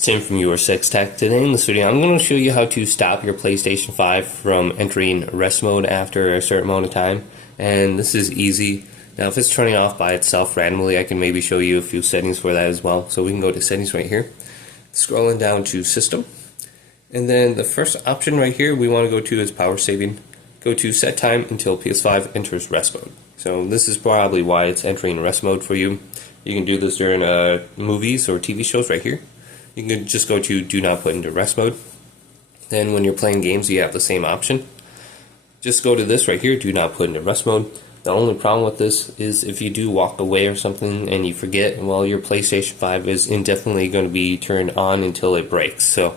Tim from YourSixTech. Today in this video I'm going to show you how to stop your PlayStation 5 from entering rest mode after a certain amount of time, and this is easy. Now if it's turning off by itself randomly, I can maybe show you a few settings for that as well. So we can go to settings right here, scrolling down to system, and then the first option right here we want to go to is power saving. Go to set time until PS5 enters rest mode. So this is probably why it's entering rest mode for you. You can do this during movies or TV shows right here. You can just go to do not put into rest mode. Then when you're playing games you have the same option. Just go to this right here, do not put into rest mode. The only problem with this is if you do walk away or something and you forget, well, your PlayStation 5 is indefinitely going to be turned on until it breaks. So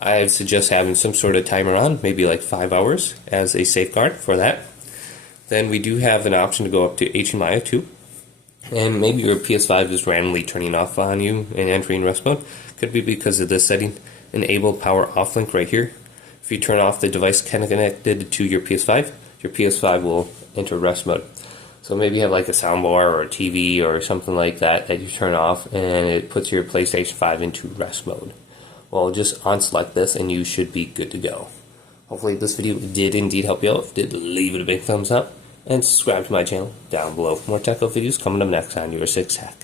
I suggest having some sort of timer on, maybe like 5 hours as a safeguard for that. Then we do have an option to go up to HDMI 2. And maybe your PS5 is randomly turning off on you and entering rest mode. Could be because of this setting, enable power off link right here. If you turn off the device connected to your PS5 will enter rest mode. So maybe you have like a soundbar or a TV or something like that you turn off and it puts your PlayStation 5 into rest mode. Well, just unselect this and you should be good to go. Hopefully this video did indeed help you out. If it did, leave it a big thumbs up and subscribe to my channel down below for more tech videos coming up next on YourSixTech.